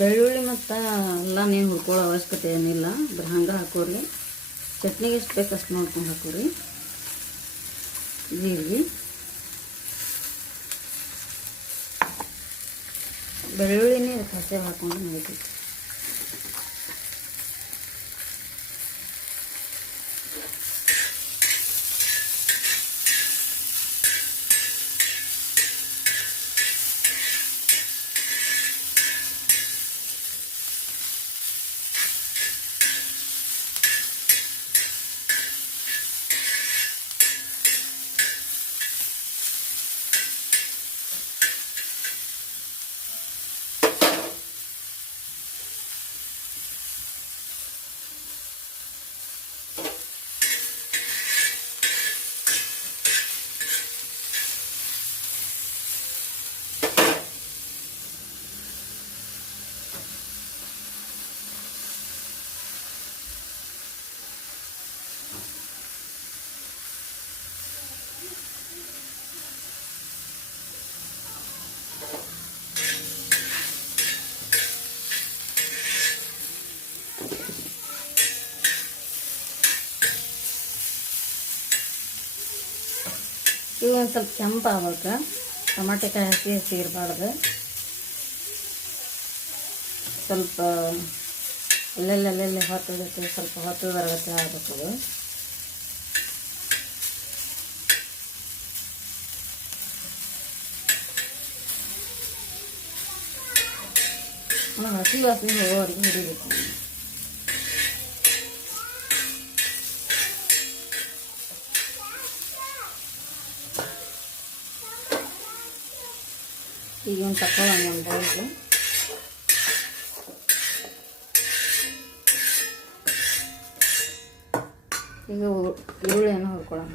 ಬೆಳ್ಳುಳ್ಳಿ ಮತ್ತು ಎಲ್ಲ ನೀನು ಹುರ್ಕೊಳ್ಳೋ ಅವಶ್ಯಕತೆ ಏನಿಲ್ಲ, ಹಂಗೆ ಹಾಕೋರಿ. ಚಟ್ನಿಗೆ ಎಷ್ಟು ಬೇಕು ಅಷ್ಟು ನೋಡ್ಕೊಂಡು ಹಾಕೋರಿ. ಜೀರಿಗೆ, ಬೆಳ್ಳುಳ್ಳಿನೇ ಹಸಿ ಹಾಕೊಂಡು ನಡೀತೈತಿ. ಇವು ಒಂದು ಸ್ವಲ್ಪ ಕೆಂಪು ಆಗ್ಬೇಕು. ಟಮಾಟೆಕಾಯಿ ಹಸಿ ಹಸಿ ಇರಬಾರ್ದು. ಸ್ವಲ್ಪ ಅಲ್ಲೆಲ್ಲಿ ಹೊತ್ತದಕ್ಕೆ ಸ್ವಲ್ಪ ಹೊತ್ತದರಗತ್ತೆ ಆಗಬೇಕು. ಹಸಿ ವಾಸನೆ ಹೋಗೋವರೆಗೆ ಹಿಡಿಬೇಕು. ಈಗ ಒಂದು ತಗೊಳ್ಳೋಣ ಒಂದು ಬೌಲ್ಗೆ. ಈಗ ಈರುಳ್ಳಿಯನ್ನು ಹುರ್ಕೊಳ್ಳೋಣ.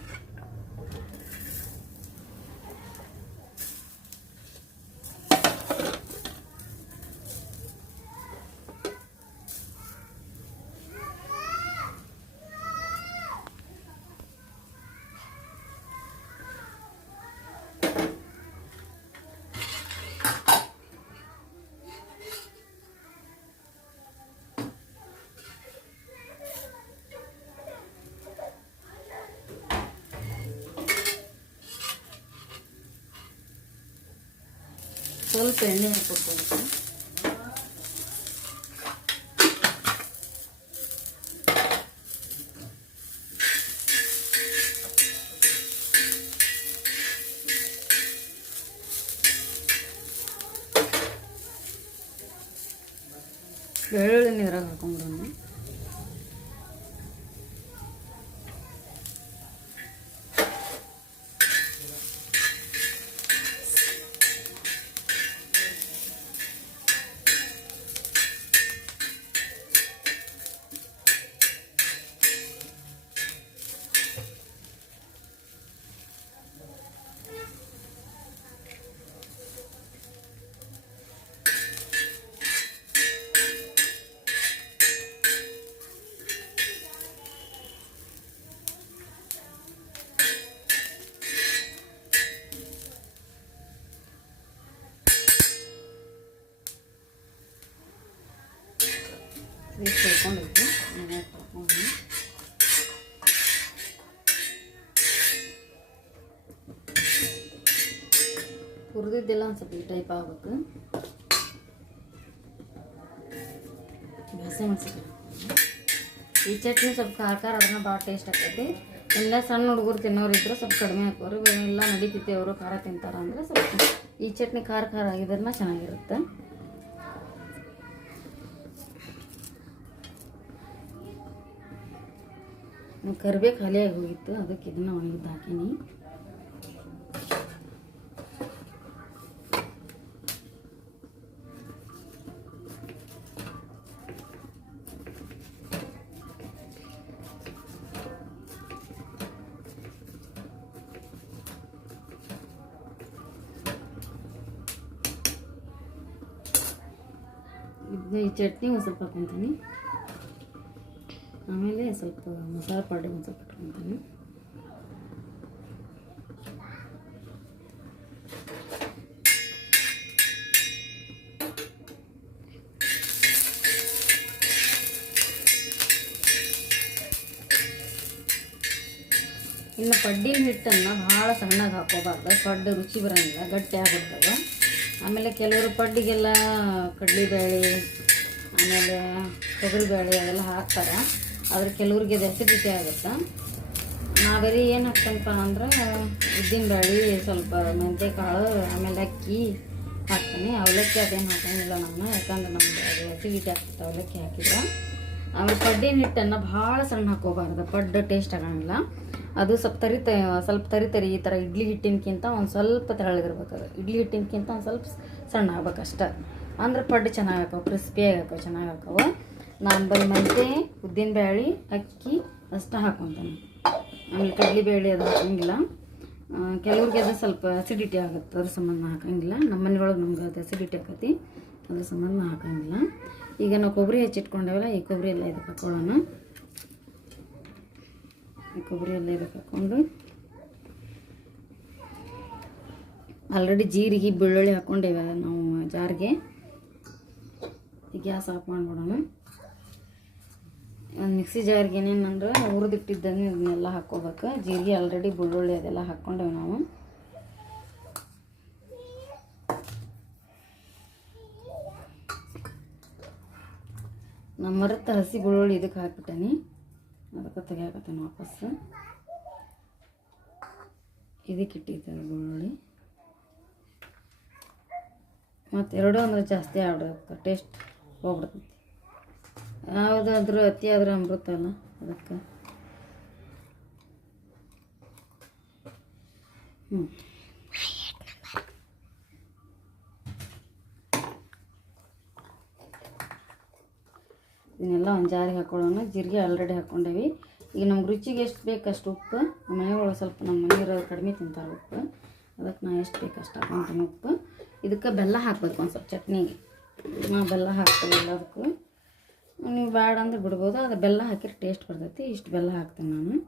ಸ್ವಲ್ಪ ಎಣ್ಣೆ ಹಾಕ್ಕೊಳ್ಬೇಕು. ಬೆಳ್ಳುಳ್ಳಿ ನೀರಾಗ ಹಾಕೊಂಡ್ಬಿಡೋಣ. ಸೇರ್ಕೊಂಡಿದ್ದು ಹುರಿದಿದ್ದೆಲ್ಲ ಒಂದು ಸ್ವಲ್ಪ ಈ ಟೈಪ್ ಆಗ್ಬೇಕು. ಹಸಿಮೆಣಸಿನಕಾಯಿ ಈ ಚಟ್ನಿ ಸ್ವಲ್ಪ ಖಾರ ಖಾರ ಅದನ್ನ ಭಾಳ ಟೇಸ್ಟ್ ಆಗ್ತೈತಿ. ಎಲ್ಲ ಸಣ್ಣ ಹುಡುಗರು ತಿನ್ನೋರು ಇದ್ರೆ ಸ್ವಲ್ಪ ಕಡಿಮೆ ಹಾಕೋರು. ಎಲ್ಲ ನಡೀತೈತಿ, ಅವರು ಖಾರ ತಿಂತಾರ ಅಂದರೆ ಸ್ವಲ್ಪ ಈ ಚಟ್ನಿ ಖಾರ ಖಾರ ಆಗಿದ್ರನ್ನ ಚೆನ್ನಾಗಿರುತ್ತೆ. ಕರಿಬೇವು ಖಾಲಿಯಾಗಿ ಹೋಗಿತ್ತು, ಅದಕ್ಕೆ ಇದನ್ನು ಒಣಗಿದ್ದು ಹಾಕೀನಿ. ಇದನ್ನ ಈ ಚಟ್ನಿ ಒಂದು ಸ್ವಲ್ಪ ಹಾಕ್ಕೊತೀನಿ. ಆಮೇಲೆ ಸ್ವಲ್ಪ ಮಸಾಲೆ ಪೌಡರ್ ಒಂದು ಸ್ವಲ್ಪ ಇಟ್ಕೊತೀನಿ. ಇನ್ನು ಪಡ್ಡಿನ ಹಿಟ್ಟನ್ನು ಭಾಳ ಸಣ್ಣಗೆ ಹಾಕೋಬಾರ್ದು, ಪಡ್ಡು ರುಚಿ ಬರೋಂಗಿಲ್ಲ, ಗಟ್ಟಿ ಆಗ್ಬಿಡ್ತವೆ. ಆಮೇಲೆ ಕೆಲವರು ಪಡ್ಡಿಗೆಲ್ಲ ಕಡಲೆಬೇಳೆ ಆಮೇಲೆ ತೊಗರಿಬೇಳೆ ಅದೆಲ್ಲ ಹಾಕ್ತಾರೆ. ಆದರೆ ಕೆಲವ್ರಿಗೆ ಅದು ಅಸಿಡಿಟಿ ಆಗುತ್ತೆ. ನಾವೆಲ್ಲ ಏನು ಹಾಕ್ತಂಪ ಅಂದ್ರೆ ಉದ್ದಿನಬೇಳೆ, ಸ್ವಲ್ಪ ಮೆಂತ್ಯಕಾಳು, ಆಮೇಲೆ ಅಕ್ಕಿ ಹಾಕ್ತೀನಿ. ಅವಲಕ್ಕಿ ಅದೇನು ಹಾಕೋಂಗಿಲ್ಲ ನಾನು, ಯಾಕಂದ್ರೆ ನಮ್ಗೆ ಅದು ಅಸಿಡಿಟಿ ಆಗ್ತದೆ ಅವಲಕ್ಕಿ ಹಾಕಿದ್ರೆ. ಆಮೇಲೆ ಪಡ್ಡಿನ ಹಿಟ್ಟನ್ನು ಭಾಳ ಸಣ್ಣ ಹಾಕೋಬಾರ್ದು, ಪಡ್ಡು ಟೇಸ್ಟ್ ಆಗೋಂಗಿಲ್ಲ. ಅದು ಸ್ವಲ್ಪ ತರಿ ಈ ಥರ ಇಡ್ಲಿ ಹಿಟ್ಟಿನಕ್ಕಿಂತ ಒಂದು ಸ್ವಲ್ಪ ತೆಳ್ಳಗಿರ್ಬೇಕು. ಅದು ಇಡ್ಲಿ ಹಿಟ್ಟಿನಕ್ಕಿಂತ ಒಂದು ಸ್ವಲ್ಪ ಸಣ್ಣ ಆಗ್ಬೇಕಷ್ಟೆ. ಅಂದ್ರೆ ಪಡ್ಡು ಚೆನ್ನಾಗಿ ಹಾಕವು, ಕ್ರಿಸ್ಪಿಯಾಗಿ ಹಾಕವು, ಚೆನ್ನಾಗಿ ಹಾಕವು. ನಾನು ಬರೀ ಮೆಂತ್ಯ, ಉದ್ದಿನಬೇಳೆ, ಅಕ್ಕಿ ಅಷ್ಟು ಹಾಕ್ಕೊತೀನಿ. ಆಮೇಲೆ ಕಡಲೆಬೇಳೆ ಅದು ಹಾಕೋಂಗಿಲ್ಲ. ಕೆಲವ್ರಿಗೆ ಅದು ಸ್ವಲ್ಪ ಅಸಿಡಿಟಿ ಆಗುತ್ತೆ, ಅದ್ರ ಸಂಬಂಧ ಹಾಕೋಂಗಿಲ್ಲ. ನಮ್ಮ ಮನೆಯೊಳಗೆ ನಮ್ಗೆ ಅದು ಅಸಿಡಿಟಿ ಆಕತಿ, ಅದ್ರ ಸಂಬಂಧ ಹಾಕೋಂಗಿಲ್ಲ. ಈಗ ನಾವು ಕೊಬ್ಬರಿ ಹೆಚ್ಚಿಟ್ಕೊಂಡೇವಲ್ಲ, ಈ ಕೊಬ್ಬರಿ ಎಲ್ಲ ಇದಕ್ಕೆ ಹಾಕೊಳ್ಳೋಣ. ಈ ಕೊಬ್ಬರಿ ಎಲ್ಲ ಇದಕ್ಕೆ ಹಾಕ್ಕೊಂಡು ಆಲ್ರೆಡಿ ಜೀರಿಗೆ ಬೆಳ್ಳುಳ್ಳಿ ಹಾಕ್ಕೊಂಡೇವೆ ನಾವು ಜಾರಿಗೆ. ಈ ಗ್ಯಾಸ್ ಆಫ್ ಮಾಡಿಬಿಡೋಣ. ಒಂದು ಮಿಕ್ಸಿ ಜಾರಿಗೆ ಏನೇನಂದ್ರೆ ಹುರಿದಿಟ್ಟಿದ್ದಂಗೆ ಇದನ್ನೆಲ್ಲ ಹಾಕ್ಕೋಬೇಕು. ಜೀರಿಗೆ ಆಲ್ರೆಡಿ ಬೆಳ್ಳುಳ್ಳಿ ಅದೆಲ್ಲ ಹಾಕ್ಕೊಂಡೇವೆ ನಾವು. ಮರತ್ತ ಹಸಿ ಬೆಳ್ಳುಳ್ಳಿ ಇದಕ್ಕೆ ಹಾಕ್ಬಿಟ್ಟೇನಿ, ಅದಕ್ಕೆ ತೆಗಿಯಾಕತ್ತೇನೆ ವಾಪಸ್ಸು. ಇದಕ್ಕೆ ಇಟ್ಟಿದ್ದೆ ಬೆಳ್ಳುಳ್ಳಿ. ಮತ್ತು ಎರಡೂ ಅಂದ್ರೆ ಜಾಸ್ತಿ ಆಗ್ಬಿಡುತ್ತೆ, ಟೇಸ್ಟ್ ಹೋಗ್ಬಿಡ್ತೈತಿ. ಯಾವುದಾದ್ರೂ ಅತಿ ಆದ್ರೆ ಅಮೃತ ಅಲ್ಲ, ಅದಕ್ಕೆ ಇದನ್ನೆಲ್ಲ ಒಂದು ಜಾರಿಗೆ ಹಾಕ್ಕೊಳ್ಳೋಣ. ಜೀರಿಗೆ ಆಲ್ರೆಡಿ ಹಾಕ್ಕೊಂಡೇವಿ. ಈಗ ನಮ್ಗೆ ರುಚಿಗೆ ಎಷ್ಟು ಬೇಕು ಅಷ್ಟು ಉಪ್ಪು. ನಮ್ಮ ಮನೆಯೊಳಗೆ ಸ್ವಲ್ಪ ನಮ್ಮ ಮನೆಯವರು ಕಡಿಮೆ ತಿಂತಾರೆ ಉಪ್ಪು, ಅದಕ್ಕೆ ನಾನು ಎಷ್ಟು ಬೇಕು ಅಷ್ಟು ಹಾಕ್ಕೊಂತೀನಿ ಉಪ್ಪು. ಇದಕ್ಕೆ ಬೆಲ್ಲ ಹಾಕ್ಬೇಕು ಒಂದು ಸ್ವಲ್ಪ ಚಟ್ನಿಗೆ. ನಾವು ಬೆಲ್ಲ ಹಾಕ್ತೀವಿ ಎಲ್ಲದಕ್ಕೂ. ನೀವು ಬೇಡ ಅಂದ್ರೆ ಬಿಡ್ಬೋದು, ಅದು ಬೆಲ್ಲ ಹಾಕಿದ್ರೆ ಟೇಸ್ಟ್ ಬರ್ತೈತಿ. ಇಷ್ಟು ಬೆಲ್ಲ ಹಾಕ್ತೀನಿ ನಾನು,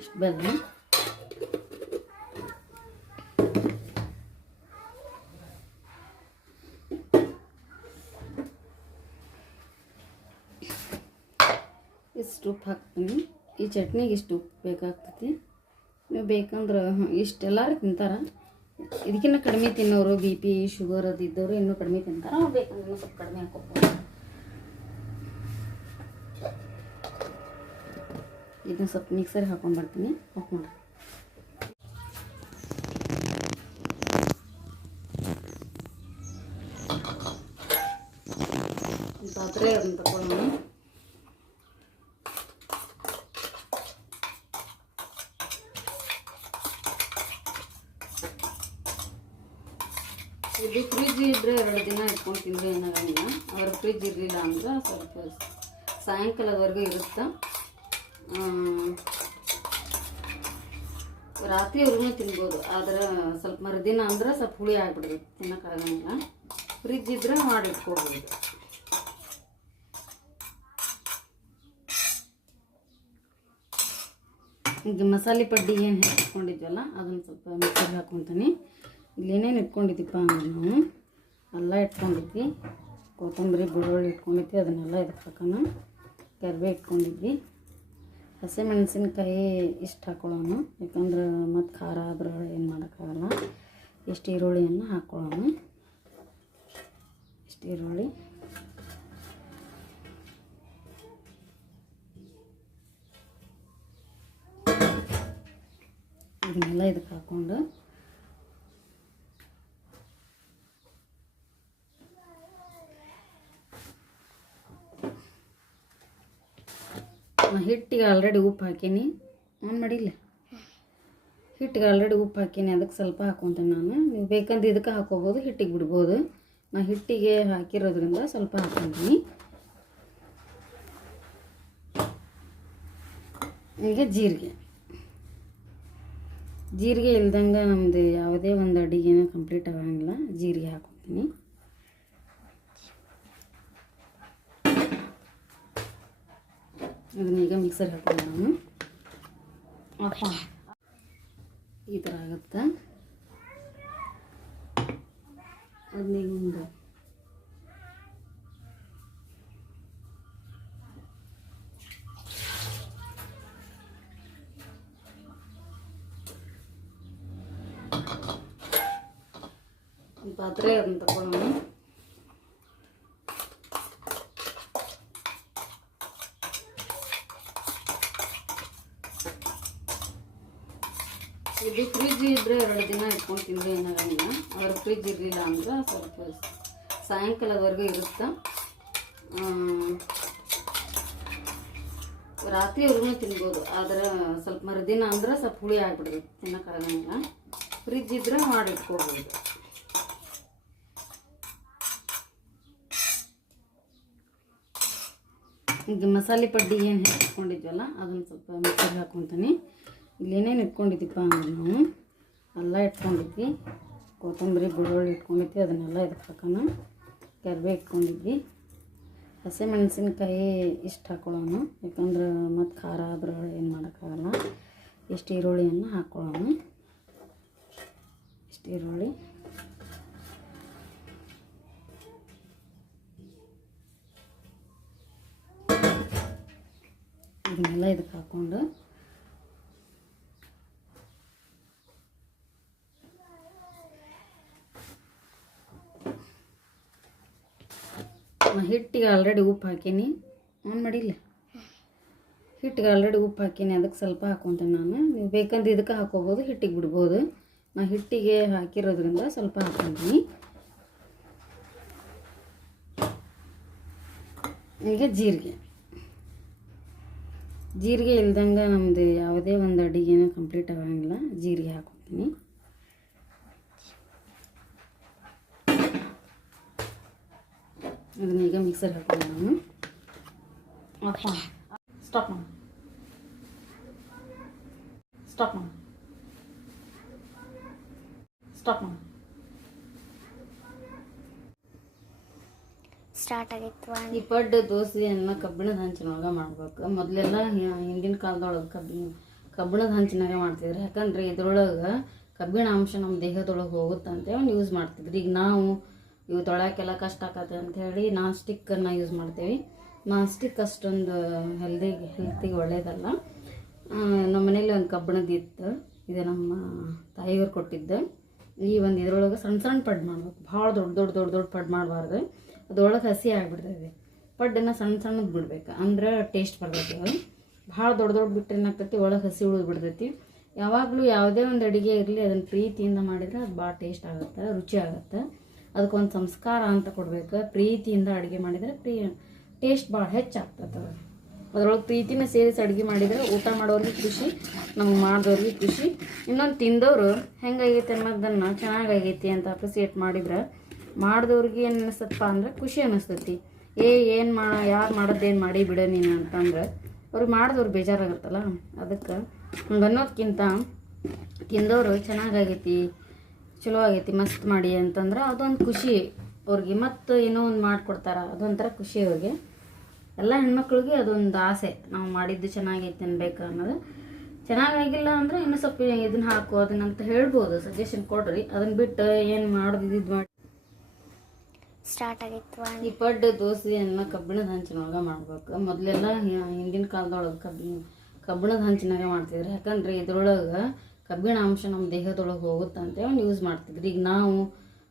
ಇಷ್ಟು ಬೆಲ್ಲ. ಇಷ್ಟು ಉಪ್ಪು ಹಾಕ್ತೀನಿ. ಈ ಚಟ್ನಿಗೆ ಇಷ್ಟು ಉಪ್ಪು ಬೇಕಾಗ್ತೈತಿ. ನೀವು ಬೇಕಂದ್ರೆ ಇಷ್ಟೆಲ್ಲರೂ ತಿಂತಾರೆ. ಇದಕ್ಕಿಂತ ಕಡಿಮೆ ತಿನ್ನೋರು, ಬಿ ಪಿ ಶುಗರ್ ಅದು ಇದ್ದವರು ಇನ್ನೂ ಕಡಿಮೆ ತಿಂತಾರೆ. ಅವ್ರು ಬೇಕಂದ್ರೆ ಸ್ವಲ್ಪ ಕಡಿಮೆ ಹಾಕೋಬೋದು. ಇದನ್ನ ಸ್ವಲ್ಪ ಮಿಕ್ಸರ್ ಹಾಕೊಂಡ್ಬರ್ತೀನಿ. ಆಫ್ ಮಾಡಿ ಪಾತ್ರೆ ಅದನ್ನು ತಗೊಳ್ಳೋಣ. ಇದು ಫ್ರಿಜ್ ಇದ್ದರೆ 2 ದಿನ ಇಟ್ಕೊಂಡು ತಿಂದರೆ ಏನಾಗಂಗಿಲ್ಲ. ಅವ್ರ ಫ್ರಿಜ್ ಇರಲಿಲ್ಲ ಅಂದ್ರೆ ಸ್ವಲ್ಪ ಸಾಯಂಕಾಲದವರೆಗೂ ಇರುತ್ತೆ. ರಾತ್ರಿವರೆಗೂ ತಿನ್ಬೋದು. ಆದ್ರೆ ಸ್ವಲ್ಪ ಮರುದಿನ ಅಂದ್ರೆ ಸ್ವಲ್ಪ ಹುಳಿ ಆಗಿಬಿಡ್ಬೇಕು, ತಿನ್ನೋಕ್ಕಾಗಂಗಿಲ್ಲ. ಫ್ರಿಜ್ ಇದ್ದರೆ ಮಾಡಿ ಇಟ್ಕೋಬೋದು. ಈಗ ಮಸಾಲೆ ಪಡ್ಡಿಗೆ ಏನು ಇಟ್ಕೊಂಡಿದ್ವಲ್ಲ ಅದನ್ನು ಸ್ವಲ್ಪ ಮಿಕ್ಸಿಗೆ ಹಾಕ್ಕೊತೀನಿ. ಇಲ್ಲಿ ಏನೇನು ಇಟ್ಕೊಂಡಿದ್ದೀಪ್ಪ ಅಂದ್ರೆ ನಾವು ಎಲ್ಲ ಇಟ್ಕೊಂಡಿದ್ವಿ. ಕೊತ್ತಂಬರಿ, ಬೆಳ್ಳುಳ್ಳಿ ಇಟ್ಕೊಂಡಿದ್ವಿ, ಅದನ್ನೆಲ್ಲ ಇದಕ್ಕೆ ಹಾಕೋಣ. ಕರಿಬೇವು ಇಟ್ಕೊಂಡಿದ್ವಿ. ಹಸಿಮೆಣಸಿನ್ಕಾಯಿ ಇಷ್ಟು ಹಾಕೊಳ್ಳೋಣ, ಯಾಕಂದ್ರೆ ಮತ್ತು ಖಾರ ಆದ್ರೆ ಏನು ಮಾಡೋಕ್ಕಾಗಲ್ಲ. ಇಷ್ಟು ಈರುಳ್ಳಿಯನ್ನು ಹಾಕ್ಕೊಳ್ಳೋಣ. ಇಷ್ಟು ಈರುಳ್ಳಿ, ಇದನ್ನೆಲ್ಲ ಇದಕ್ಕೆ ಹಾಕ್ಕೊಂಡು ಹಿಟ್ಟಿಗೆ ಆಲ್ರೆಡಿ ಉಪ್ಪು ಹಾಕೀನಿ. ಆನ್ ಮಾಡಿಲ್ಲ, ಹಿಟ್ಟಿಗೆ ಆಲ್ರೆಡಿ ಉಪ್ಪು ಹಾಕೀನಿ, ಅದಕ್ಕೆ ಸ್ವಲ್ಪ ಹಾಕ್ಕೊತೀನಿ ನಾನು. ನೀವು ಬೇಕಂದ್ರೆ ಇದಕ್ಕೆ ಹಾಕ್ಕೋಬೋದು, ಹಿಟ್ಟಿಗೆ ಬಿಡ್ಬೋದು. ನಾನು ಹಿಟ್ಟಿಗೆ ಹಾಕಿರೋದ್ರಿಂದ ಸ್ವಲ್ಪ ಹಾಕ್ಕೊತೀನಿ. ಈಗ ಜೀರಿಗೆ ಜೀರಿಗೆ ಇಲ್ದಂಗೆ ನಮ್ಮದು ಯಾವುದೇ ಒಂದು ಅಡುಗೆನೂ ಕಂಪ್ಲೀಟ್ ಆಗಂಗಿಲ್ಲ. ಜೀರಿಗೆ ಹಾಕ್ತೀನಿ. ಅದನ್ನೀಗ ಮಿಕ್ಸರ್ ಹಾಕ್ತೀನಿ ನಾನು. ಅಪ್ಪ ಈ ಥರ ಆಗುತ್ತೆ. ಅದನ್ನೀಗ ಒಂದು ಪಾತ್ರೆ ಅದನ್ನು ತಗೊಳ್ಳೋಣ. ಇದು ಫ್ರಿಜ್ ಇದ್ದರೆ 2 ದಿನ ಇಟ್ಕೊಂಡು ತಿಂದರೆ ಏನಾಗಂಗಿಲ್ಲ. ಅವ್ರ ಫ್ರಿಜ್ ಇರಲಿಲ್ಲ ಅಂದ್ರೆ ಸ್ವಲ್ಪ ಸಾಯಂಕಾಲದವರೆಗೂ ಇರುತ್ತೆ. ರಾತ್ರಿವರೆಗೂ ತಿನ್ಬೋದು. ಆದರೆ ಸ್ವಲ್ಪ ಮರುದಿನ ಅಂದ್ರೆ ಸ್ವಲ್ಪ ಹುಳಿ ಆಗ್ಬಿಡ್ಬೇಕು, ತಿನ್ನೋಕ್ಕಾಗಂಗಿಲ್ಲ. ಫ್ರಿಜ್ ಇದ್ದರೆ ಮಾಡಿ ಇಟ್ಕೋಬೋದು. ಈಗ ಮಸಾಲೆ ಪಡ್ಡಿ ಏನು ಇಟ್ಕೊಂಡಿದ್ವಲ್ಲ ಅದನ್ನು ಸ್ವಲ್ಪ ಮಿಕ್ಸರ್ಗೆ ಹಾಕ್ಕೊತೀನಿ. ಇಲ್ಲೇನೇನು ಇಟ್ಕೊಂಡಿದ್ದೀಪ್ಪ ಅಂದ್ರೆ ನಾವು ಎಲ್ಲ ಇಟ್ಕೊಂಡಿದ್ವಿ. ಕೊತ್ತಂಬರಿ ಬೆಳ್ಳುಳ್ಳಿ ಇಟ್ಕೊಂಡಿದ್ವಿ, ಅದನ್ನೆಲ್ಲ ಇದಕ್ಕೆ ಹಾಕೋಣ. ಕರಿಬೇವು ಇಟ್ಕೊಂಡಿದ್ವಿ. ಹಸಿಮೆಣಸಿನ್ಕಾಯಿ ಇಷ್ಟು ಹಾಕೊಳ್ಳೋಣ, ಯಾಕಂದ್ರೆ ಮತ್ತು ಖಾರ ಆದ್ರೆ ಏನು ಮಾಡೋಕ್ಕಾಗಲ್ಲ. ಇಷ್ಟು ಈರುಳ್ಳಿಯನ್ನು ಹಾಕ್ಕೊಳ್ಳೋಣ. ಇಷ್ಟು ಈರುಳ್ಳಿ, ಇದನ್ನೆಲ್ಲ ಇದಕ್ಕೆ ಹಾಕ್ಕೊಂಡು ಹಿಟ್ಟಿಗೆ ಆಲ್ರೆಡಿ ಉಪ್ಪು ಹಾಕೀನಿ. ಆನ್ ಮಾಡಿಲ್ಲ, ಹಿಟ್ಟಿಗೆ ಆಲ್ರೆಡಿ ಉಪ್ಪು ಹಾಕೀನಿ. ಅದಕ್ಕೆ ಸ್ವಲ್ಪ ಹಾಕ್ಕೊತೀನಿ ನಾನು. ನೀವು ಬೇಕಂದ್ರೆ ಇದಕ್ಕೆ ಹಾಕ್ಕೋಬೋದು, ಹಿಟ್ಟಿಗೆ ಬಿಡ್ಬೋದು. ನಾನು ಹಿಟ್ಟಿಗೆ ಹಾಕಿರೋದ್ರಿಂದ ಸ್ವಲ್ಪ ಹಾಕ್ಕೊತೀನಿ. ಈಗ ಜೀರಿಗೆ ಇಲ್ದಂಗೆ ನಮ್ಮದು ಯಾವುದೇ ಒಂದು ಅಡುಗೆನೂ ಕಂಪ್ಲೀಟ್ ಆಗಂಗಿಲ್ಲ. ಜೀರಿಗೆ ಹಾಕ್ಕೊತೀನಿ. ಅದನ್ನೀಗ ಮಿಕ್ಸರ್ ಹಾಕೋಣ ನಾನು. ಅಪ್ಪ ಸ್ಟಾಪ್ ಮಾಡಿ. ಸ್ಟಾರ್ಟ್ ಆಗಿತ್ತು. ಈ ಪಡ್ಡು ದೋಸೆಯನ್ನು ಕಬ್ಬಿಣದ ಹಂಚಿನೊಳಗೆ ಮಾಡ್ಬೇಕು. ಮೊದಲೆಲ್ಲ ಹಿಂದಿನ ಕಾಲದೊಳಗೆ ಕಬ್ಬಿಣದ ಹಂಚಿನಾಗ ಮಾಡ್ತಿದ್ರು. ಯಾಕಂದ್ರೆ ಇದ್ರೊಳಗೆ ಕಬ್ಬಿಣ ಅಂಶ ನಮ್ಮ ದೇಹದೊಳಗೆ ಹೋಗುತ್ತೆ ಅಂತೇಳಿ ಯೂಸ್ ಮಾಡ್ತಿದ್ರು. ಈಗ ನಾವು ಇವು ತೊಳ್ಯಾಕೆಲ್ಲ ಕಷ್ಟ ಆಗತ್ತೆ ಅಂಥೇಳಿ ನಾನ್ ಸ್ಟಿಕ್ಕನ್ನು ಯೂಸ್ ಮಾಡ್ತೀವಿ. ನಾನ್ ಸ್ಟಿಕ್ ಅಷ್ಟೊಂದು ಹೆಲ್ತಿಗೆ ಒಳ್ಳೆಯದಲ್ಲ. ನಮ್ಮ ಮನೇಲಿ ಒಂದು ಕಬ್ಬಿಣದ ಇತ್ತು, ಇದು ನಮ್ಮ ತಾಯಿಯವ್ರು ಕೊಟ್ಟಿದ್ದೆ. ಈ ಒಂದು ಇದ್ರೊಳಗೆ ಸಣ್ಣ ಪಡ್ಡು ಮಾಡ್ಬೇಕು. ಭಾಳ ದೊಡ್ಡ ಪಡ್ಡು ಮಾಡಬಾರ್ದು, ಅದ್ರೊಳಗೆ ಹಸಿ ಆಗಿಬಿಡ್ತದೆ. ಪಡ್ಡನ್ನು ಸಣ್ಣದು ಬಿಡ್ಬೇಕು, ಅಂದ್ರೆ ಟೇಸ್ಟ್ ಬರ್ತೈತಿ. ಭಾಳ ದೊಡ್ಡ ಬಿಟ್ಟರೆ ಏನಾಗ್ತೈತಿ, ಒಳಗೆ ಹಸಿ ಉಳಿದು ಬಿಡ್ತೈತಿ. ಯಾವಾಗಲೂ ಯಾವುದೇ ಒಂದು ಅಡುಗೆ ಇರಲಿ ಅದನ್ನು ಪ್ರೀತಿಯಿಂದ ಮಾಡಿದರೆ ಅದು ಭಾಳ ಟೇಸ್ಟ್ ಆಗುತ್ತೆ, ರುಚಿ ಆಗುತ್ತೆ. ಅದಕ್ಕೊಂದು ಸಂಸ್ಕಾರ ಅಂತ ಕೊಡ್ಬೇಕು. ಪ್ರೀತಿಯಿಂದ ಅಡುಗೆ ಮಾಡಿದರೆ ಟೇಸ್ಟ್ ಭಾಳ ಹೆಚ್ಚಾಗ್ತದೆ. ಅದರೊಳಗೆ ಪ್ರೀತಿನ ಸೇರಿಸಿ ಅಡುಗೆ ಮಾಡಿದರೆ ಊಟ ಮಾಡೋರಿಗೆ ಖುಷಿ, ನಮ್ಗೆ ಮಾಡಿದವ್ರಿಗೆ ಖುಷಿ. ಇನ್ನೊಂದು ತಿಂದವರು ಹೆಂಗಾಗೈತೆ ಅನ್ನೋದನ್ನು ಚೆನ್ನಾಗೈತಿ ಅಂತ ಅಪ್ರಿಸಿಯೇಟ್ ಮಾಡಿದ್ರೆ ಮಾಡಿದವ್ರಿಗೆ ಏನು ಅನ್ನಿಸ್ತಪ್ಪ ಅಂದ್ರೆ ಖುಷಿ ಅನ್ನಿಸ್ತೈತಿ. ಯಾರು ಮಾಡೋದೇನು ಮಾಡಿ ಬಿಡ ನೀನು ಅಂತಂದ್ರೆ ಅವ್ರಿಗೆ ಮಾಡಿದವ್ರು ಬೇಜಾರಾಗುತ್ತಲ್ಲ. ಅದಕ್ಕೆ ಹಂಗೆ ಅನ್ನೋದಕ್ಕಿಂತ ತಿಂದವರು ಚೆನ್ನಾಗೈತಿ, ಚಲೋ ಆಗೈತಿ, ಮಸ್ತ್ ಮಾಡಿ ಅಂತಂದ್ರೆ ಅದೊಂದು ಖುಷಿ ಅವ್ರಿಗೆ. ಮತ್ತು ಏನೋ ಒಂದು ಮಾಡಿಕೊಡ್ತಾರೆ, ಅದೊಂಥರ ಖುಷಿ ಅವ್ರಿಗೆ. ಎಲ್ಲ ಹೆಣ್ಮಕ್ಳಿಗೆ ಅದೊಂದು ಆಸೆ, ನಾವು ಮಾಡಿದ್ದು ಚೆನ್ನಾಗೈತಿ ಅನ್ಬೇಕು ಅನ್ನೋದು. ಚೆನ್ನಾಗಾಗಿಲ್ಲ ಅಂದರೆ ಇನ್ನೂ ಸ್ವಲ್ಪ ಇದನ್ನು ಹಾಕು ಅದನ್ನಂತ ಹೇಳ್ಬೋದು, ಸಜೆಷನ್ ಕೊಡ್ರಿ. ಅದನ್ನು ಬಿಟ್ಟು ಏನು ಮಾಡೋದು ಮಾಡಿ ಸ್ಟಾರ್ಟ್ ಆಗಿತ್ತು. ಈ ಪಡ್ಡು ದೋಸೆಯನ್ನು ಕಬ್ಬಿಣದ ಹಂಚಿನೊಳಗೆ ಮಾಡ್ಬೇಕು. ಮೊದಲೆಲ್ಲ ಹಿಂದಿನ ಕಾಲದೊಳಗೆ ಕಬ್ಬಿಣದ ಹಂಚಿನಾಗ ಮಾಡ್ತಿದ್ರು. ಯಾಕಂದ್ರೆ ಇದ್ರೊಳಗೆ ಕಬ್ಬಿಣ ಅಂಶ ನಮ್ಮ ದೇಹದೊಳಗೆ ಹೋಗುತ್ತೆ ಅಂತೇಳಿ ಯೂಸ್ ಮಾಡ್ತಿದ್ರು. ಈಗ ನಾವು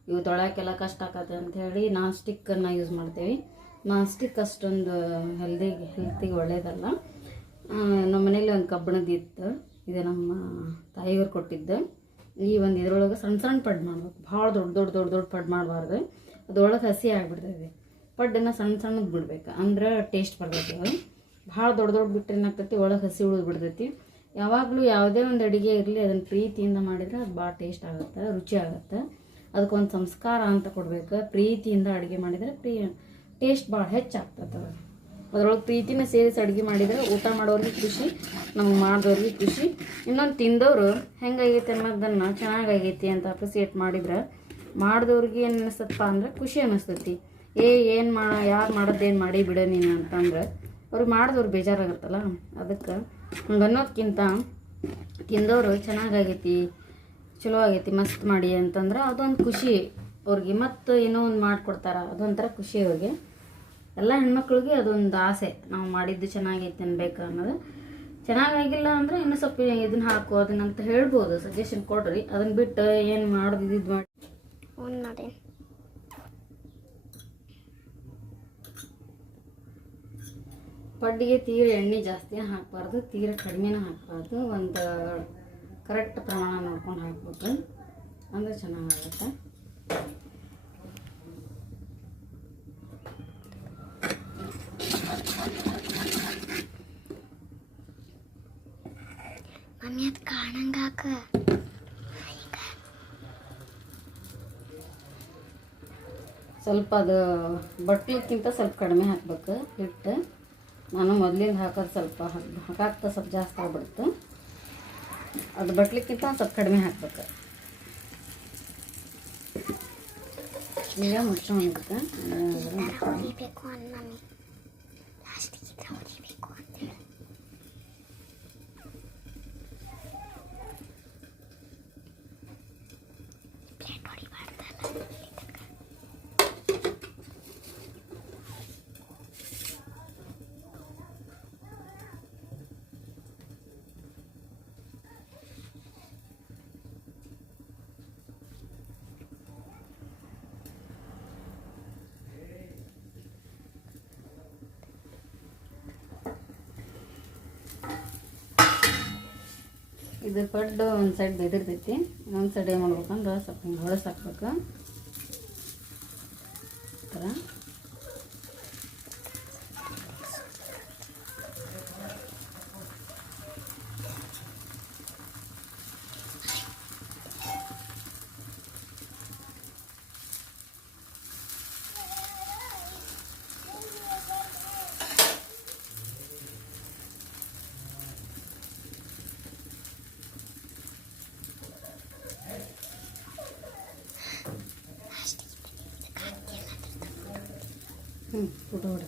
ಇವು ತೊಳ್ಯಾಕೆಲ್ಲ ಕಷ್ಟ ಆಗತ್ತೆ ಅಂಥೇಳಿ ನಾನ್ ಸ್ಟಿಕ್ಕನ್ನು ಯೂಸ್ ಮಾಡ್ತೀವಿ. ನಾನ್ ಸ್ಟಿಕ್ ಅಷ್ಟೊಂದು ಹೆಲ್ತಿಗೆ ಒಳ್ಳೆಯದಲ್ಲ. ನಮ್ಮ ಮನೇಲಿ ಒಂದು ಕಬ್ಬಿಣದ ಇತ್ತು, ಇದು ನಮ್ಮ ತಾಯಿಯವ್ರು ಕೊಟ್ಟಿದ್ದೆ. ಈ ಒಂದು ಇದ್ರೊಳಗೆ ಸಣ್ಣ ಪಡ್ಡು ಮಾಡ್ಬೇಕು. ಭಾಳ ದೊಡ್ಡ ಪಡ್ಡು ಮಾಡಬಾರ್ದು, ಅದ್ರೊಳಗೆ ಹಸಿ ಆಗಿಬಿಡ್ತದೆ. ಪಡ್ಡನ್ನು ಸಣ್ಣದು ಬಿಡ್ಬೇಕು, ಅಂದ್ರೆ ಟೇಸ್ಟ್ ಬರ್ತೈತಿ. ಭಾಳ ದೊಡ್ಡ ಬಿಟ್ಟರೆ ಏನಾಗ್ತೈತಿ, ಒಳಗೆ ಹಸಿ ಉಳಿದು ಬಿಡ್ತೈತಿ. ಯಾವಾಗಲೂ ಯಾವುದೇ ಒಂದು ಅಡುಗೆ ಇರಲಿ ಅದನ್ನು ಪ್ರೀತಿಯಿಂದ ಮಾಡಿದರೆ ಅದು ಭಾಳ ಟೇಸ್ಟ್ ಆಗುತ್ತೆ, ರುಚಿ ಆಗುತ್ತೆ. ಅದಕ್ಕೊಂದು ಸಂಸ್ಕಾರ ಅಂತ ಕೊಡ್ಬೇಕು. ಪ್ರೀತಿಯಿಂದ ಅಡುಗೆ ಮಾಡಿದರೆ ಟೇಸ್ಟ್ ಭಾಳ ಹೆಚ್ಚಾಗ್ತದೆ. ಅದ್ರೊಳಗೆ ಪ್ರೀತಿನ ಸೇರಿಸಿ ಅಡುಗೆ ಮಾಡಿದರೆ ಊಟ ಮಾಡೋರಿಗೆ ಖುಷಿ, ನಮ್ಗೆ ಮಾಡಿದವ್ರಿಗೆ ಖುಷಿ. ಇನ್ನೊಂದು ತಿಂದವರು ಹೆಂಗಾಗೈತೆ ಅನ್ನೋದನ್ನು ಚೆನ್ನಾಗೈತಿ ಅಂತ ಅಪ್ರಿಸಿಯೇಟ್ ಮಾಡಿದ್ರೆ ಮಾಡಿದವ್ರಿಗೆ ಏನು ಅನ್ನಿಸ್ತಪ್ಪ ಅಂದ್ರೆ ಖುಷಿ ಅನ್ನಿಸ್ತೈತಿ. ಏನು ಯಾರು ಮಾಡೋದೇನು ಮಾಡಿ ಬಿಡ ನೀನು ಅಂತಂದ್ರೆ ಅವ್ರಿಗೆ ಮಾಡಿದವ್ರು ಬೇಜಾರಾಗುತ್ತಲ್ಲ. ಅದಕ್ಕೆ ಹಂಗೆ ಅನ್ನೋದಕ್ಕಿಂತ ತಿಂದವರು ಚೆನ್ನಾಗೈತಿ, ಚಲೋ ಆಗೈತಿ, ಮಸ್ತ್ ಮಾಡಿ ಅಂತಂದ್ರೆ ಅದೊಂದು ಖುಷಿ ಅವ್ರಿಗೆ. ಮತ್ತು ಏನೋ ಒಂದು ಮಾಡಿಕೊಡ್ತಾರೆ, ಅದೊಂಥರ ಖುಷಿ ಅವ್ರಿಗೆ. ಎಲ್ಲ ಹೆಣ್ಮಕ್ಳಿಗೆ ಅದೊಂದು ಆಸೆ, ನಾವು ಮಾಡಿದ್ದು ಚೆನ್ನಾಗೈತೆ ಅನ್ಬೇಕು ಅನ್ನೋದು. ಚೆನ್ನಾಗಾಗಿಲ್ಲ ಅಂದರೆ ಇನ್ನೂ ಸ್ವಲ್ಪ ಇದನ್ನು ಹಾಕು ಅದನ್ನಂತ ಹೇಳ್ಬೋದು, ಸಜೆಷನ್ ಕೊಡ್ರಿ. ಅದನ್ನು ಬಿಟ್ಟು ಏನು ಮಾಡೋದು ಇದು ಮಾಡಿ ನೋಡಿ. ಪಡ್ಡಿಗೆ ತೀರ ಎಣ್ಣೆ ಜಾಸ್ತಿ ಹಾಕಬಾರ್ದು, ತೀರ ಕಡಿಮೆನೂ ಹಾಕಬಾರ್ದು. ಒಂದು ಕರೆಕ್ಟ್ ಪ್ರಮಾಣ ನೋಡ್ಕೊಂಡು ಹಾಕ್ಬೇಕು ಅಂದರೆ ಚೆನ್ನಾಗಾಗುತ್ತೆ. ಮಮ್ಮಿ ಅದು ಕಾಣಂಗಾಕ ಸ್ವಲ್ಪ ಅದು ಬಟ್ಲಿಕ್ಕಿಂತ ಸ್ವಲ್ಪ ಕಡಿಮೆ ಹಾಕ್ಬೇಕು ಹಿಟ್ಟು. ನಾನು ಮೊದಲಿಂದ ಹಾಕೋದು ಸ್ವಲ್ಪ ಹಾಕಾಕ್ತಾ ಸ್ವಲ್ಪ ಜಾಸ್ತಿ ಆಗ್ಬಿಡ್ತು. ಅದು ಬಟ್ಲಿಕ್ಕಿಂತ ಸ್ವಲ್ಪ ಕಡಿಮೆ ಹಾಕ್ಬೇಕು. ಈಗ ಮುಚ್ಚಿಬಿಟ್ಟು ಹೊಡಿಬೇಕು ಅನ್ನ ಮಮ್ಮಿ, ಲಾಸ್ಟಿಗೆ ಇದ್ರೆ ಹೊಡಿಬೇಕು ಅಂತೇಳಿ. ಪ್ಲೇಟ್ ಹೊಡಿಬಾರ್ದಲ್ಲ. ಇದು ಪಡ್ಡು ಒಂದು ಸೈಡ್ ಬೆದಿರ್ತೈತಿ, ಇನ್ನೊಂದು ಸೈಡ್ ಏನು ಮಾಡ್ಬೇಕಂದ್ರೆ ಸ್ವಲ್ಪ ಹಿಂಗೆ ಹೊಳಸ್ ಹಾಕ್ಬೇಕು ಈ ಥರ. ಫೋಟೋ ಹೊಡಿ.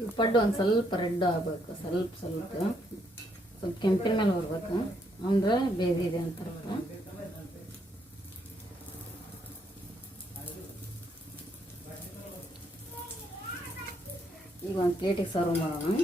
ಈ ಪಡ್ಡು ಒಂದು ಸ್ವಲ್ಪ ರೆಡ್ ಆಗಬೇಕು, ಸ್ವಲ್ಪ ಕೆಂಪಿನ ಮೇಲೆ ಬರ್ಬೇಕು ಅಂದ್ರೆ ಬೇದಿದೆ ಅಂತ ಅರ್ಥ. ಈಗ ಒಂದು ಪ್ಲೇಟಿಗೆ ಸರ್ವ್ ಮಾಡೋಣ.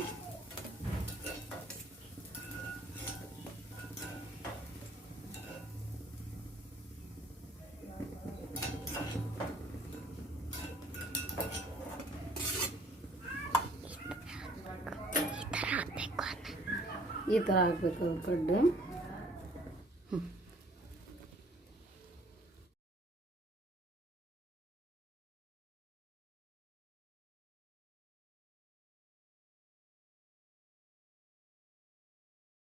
ಈ ಥರ ಆಗಬೇಕು ಪಡ್ಡು.